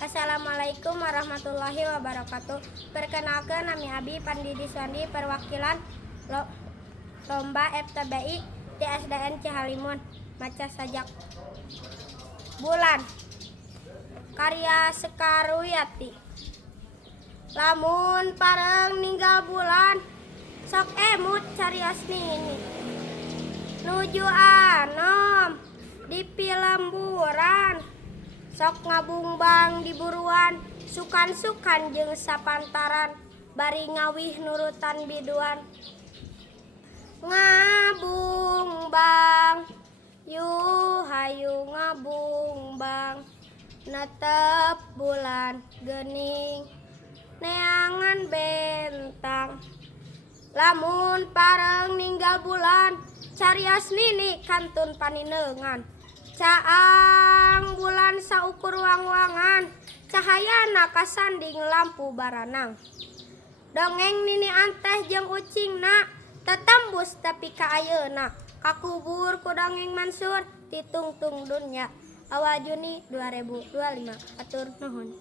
Assalamualaikum warahmatullahi wabarakatuh. Perkenalkan, nami Abi Pandidi Suandi, perwakilan lomba FTBI di SDN Cihalimun. Maca sajak. Bulan, karya Sekaruyati. Lamun pareng ninggal bulan, sok emut carios nini. Nuju anom di pilemburan, sok ngabungbang di buruan, sukan-sukan jeung sapantaran, bari ngawih nurutan biduan. Ngabungbang, yuh hayu ngabungbang, netep bulan geuning, neangan bentang. Lamun pareng ninggal bulan, carios nini kantun paninengan. Caang bulan saukur wang-wangan, cahayana kasanding lampu baranang. Dongeng nini anteh jeung ucingna, tetembus tapi ka ayeuna. Kakubur ku dongeng Mansur, ti tungtung dunya. Awal Juni 2025. Atur nuhun.